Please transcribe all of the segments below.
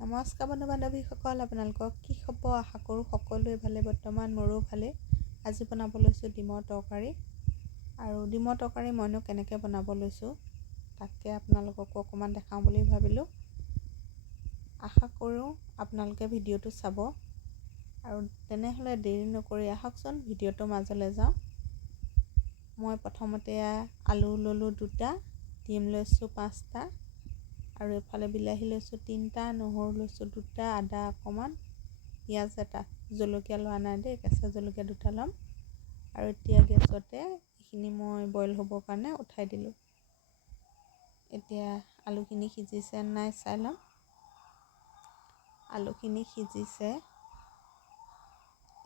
নমস্কাৰ বন্ধু বান্ধৱীসকল, আপোনালোকক কি খবৰ? আশা কৰোঁ সকলোৱে ভালে। বৰ্তমান মোৰো ভালে। আজি বনাব লৈছোঁ ডিমৰ তৰকাৰী। আৰু ডিমৰ তৰকাৰী মইনো কেনেকৈ বনাব লৈছোঁ তাকে আপোনালোককো অকণমান দেখাওঁ বুলি ভাবিলোঁ। আশা কৰোঁ আপোনালোকে ভিডিঅ'টো চাব। আৰু তেনেহ'লে দেৰি নকৰি আহকচোন ভিডিঅ'টোৰ মাজলৈ যাওঁ। মই প্ৰথমতে আলু ল'লোঁ 2টা, ডিম লৈছোঁ 5টা, আৰু এফালে বিলাহী লৈছোঁ 3টা, নহৰু লৈছোঁ 2টা, আদা অকণমান, পিঁয়াজ এটা, জলকীয়া লোৱা নাই দেই, কেঁচা জলকীয়া 2টা ল'ম। আৰু এতিয়া গেছতে এইখিনি মই বইল হ'বৰ কাৰণে উঠাই দিলোঁ। এতিয়া আলুখিনি সিজিছে নাই চাই ল'ম। আলুখিনি সিজিছে।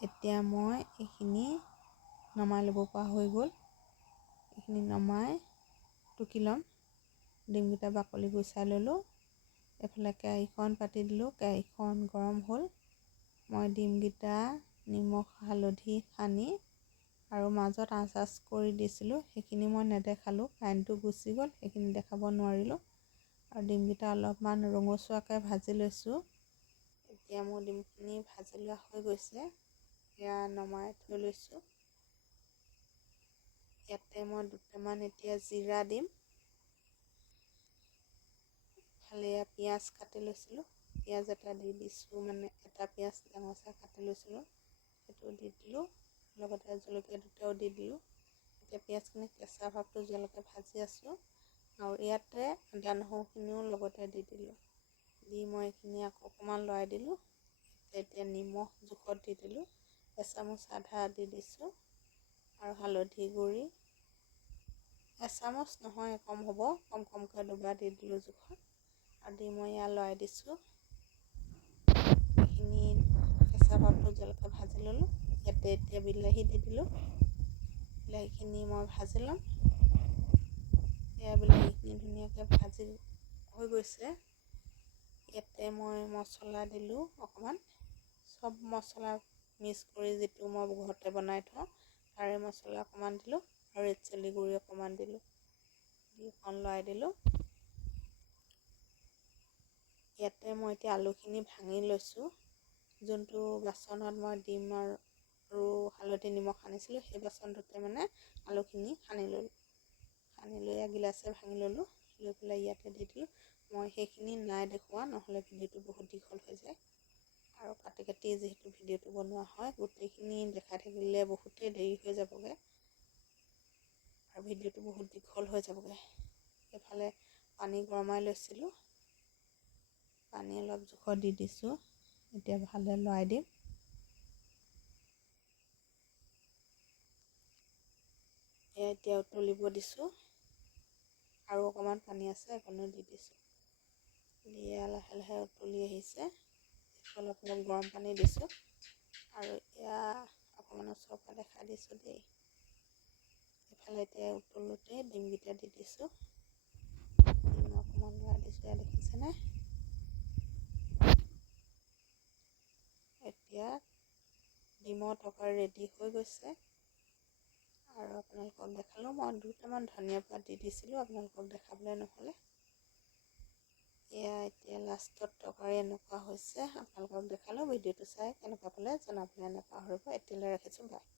এতিয়া মই এইখিনি নমাই ল'ব পৰা হৈ গ'ল। এইখিনি নমাই টুকি ল'ম। ডিমকেইটা বাকলি গুচাই ল'লোঁ। এফালে কেৰাহীখন পাতি দিলোঁ। কেৰাহীখন গৰম হ'ল। মই ডিমকেইটা নিমখ হালধি সানি আৰু মাজত আঁচ কৰি দিছিলোঁ, সেইখিনি মই নেদেখালোঁ, কাৰেণ্টটো গুচি গ'ল, সেইখিনি দেখাব নোৱাৰিলোঁ। আৰু ডিমকেইটা অলপমান ৰঙচুৱাকৈ ভাজি লৈছোঁ। এতিয়া মোৰ ডিমখিনি ভাজি লোৱা হৈ গৈছে। এয়া নমাই থৈ লৈছোঁ। ইয়াতে মই 2টামান এতিয়া জিৰা দিম। ইফালে পিঁয়াজ কাটি লৈছিলোঁ, পিঁয়াজ এটা দি দিছোঁ, মানে এটা পিঁয়াজ ডাঙৰ চাই কাটি লৈছিলোঁ, সেইটো দি দিলোঁ। লগতে জলকীয়া 2টাও দি দিলোঁ। এতিয়া পিঁয়াজখিনি কেঁচা ভাৱটো যোৱালৈকে ভাজি আছোঁ। আৰু ইয়াতে আদা নহৰুখিনিও লগতে দি দিলোঁ। দি মই এইখিনি আকৌ অকণমান লৰাই দিলোঁ। এতিয়া নিমখ জোখত দি দিলোঁ। এচামুচ আধা দি দিছোঁ। আৰু হালধি গুড়ি এচামুচ নহয়, কম হ'ব, কমকৈ দুবাৰ দি দিলোঁ জোখত। আৰু দি মই এয়া লৰাই দিছোঁ। এইখিনি কেঁচা ভাৱটো যোৱালৈকে ভাজি ল'লোঁ। ইয়াতে এতিয়া বিলাহী দি দিলোঁ। বিলাহীখিনি মই ভাজি ল'ম। এয়া বিলাহীখিনি ধুনীয়াকৈ ভাজি হৈ গৈছে। ইয়াতে মই মছলা দিলোঁ অকণমান। চব মছলা মিক্স কৰি যিটো মই ঘৰতে বনাই থওঁ তাৰে মছলা অকণমান দিলোঁ। আৰু ৰেড চিলি গুড়ি অকণমান দিলোঁ। দি অকণ লৰাই দিলোঁ। ইয়াতে মই এতিয়া আলুখিনি ভাঙি লৈছোঁ। যোনটো বাচনত মই ডিম আৰু হালধি নিমখ সানিছিলোঁ, সেই বাচনটোতে মানে আলুখিনি সানি ল'লোঁ। সানি লৈ গিলাচে ভাঙি ল'লোঁ। লৈ পেলাই ইয়াতে দি দিলোঁ। মই সেইখিনি নাই দেখুওৱা, নহ'লে ভিডিঅ'টো বহুত দীঘল হৈ যায়। আৰু কাটি কাটি যিহেতু ভিডিঅ'টো বনোৱা হয়, গোটেইখিনি দেখাই থাকিলে বহুতেই দেৰি হৈ যাবগৈ। আৰু ভিডিঅ'টো বহুত দীঘল হৈ যাবগৈ। এইফালে পানী গৰমাই লৈছিলোঁ। পানী অলপ জোখত দি দিছোঁ। এতিয়া ভালদৰে লৰাই দিম। এতিয়া উতলিব দিছোঁ। আৰু অকণমান পানী আছে, অকণো দি দিছোঁ। দি লাহে লাহে উতলি আহিছে। অলপ অলপ গৰম পানী দিছোঁ। আৰু এয়া অকণমান ওচৰৰ পৰা দেখাই দিছোঁ দেই। এইফালে এতিয়া উতলোতে ডিমকেইটা দি দিছোঁ। ডিম অকণমান লৰাই দিছোঁ, এয়া দেখিছেনে? এতিয়া ডিমৰ তৰকাৰী ৰেডি হৈ গৈছে। আৰু আপোনালোকক দেখালোঁ, মই 2টামান ধনিয়া পাত দি দিছিলোঁ, আপোনালোকক দেখাবলৈ নহ'লে। এয়া এতিয়া লাষ্টত তৰকাৰী এনেকুৱা হৈছে। আপোনালোকক দেখালোঁ। ভিডিঅ'টো চাই কেনেকুৱা পালে জনাবলৈ নাপাহৰিব। এতিয়ালৈ ৰাখিছোঁ, বাই।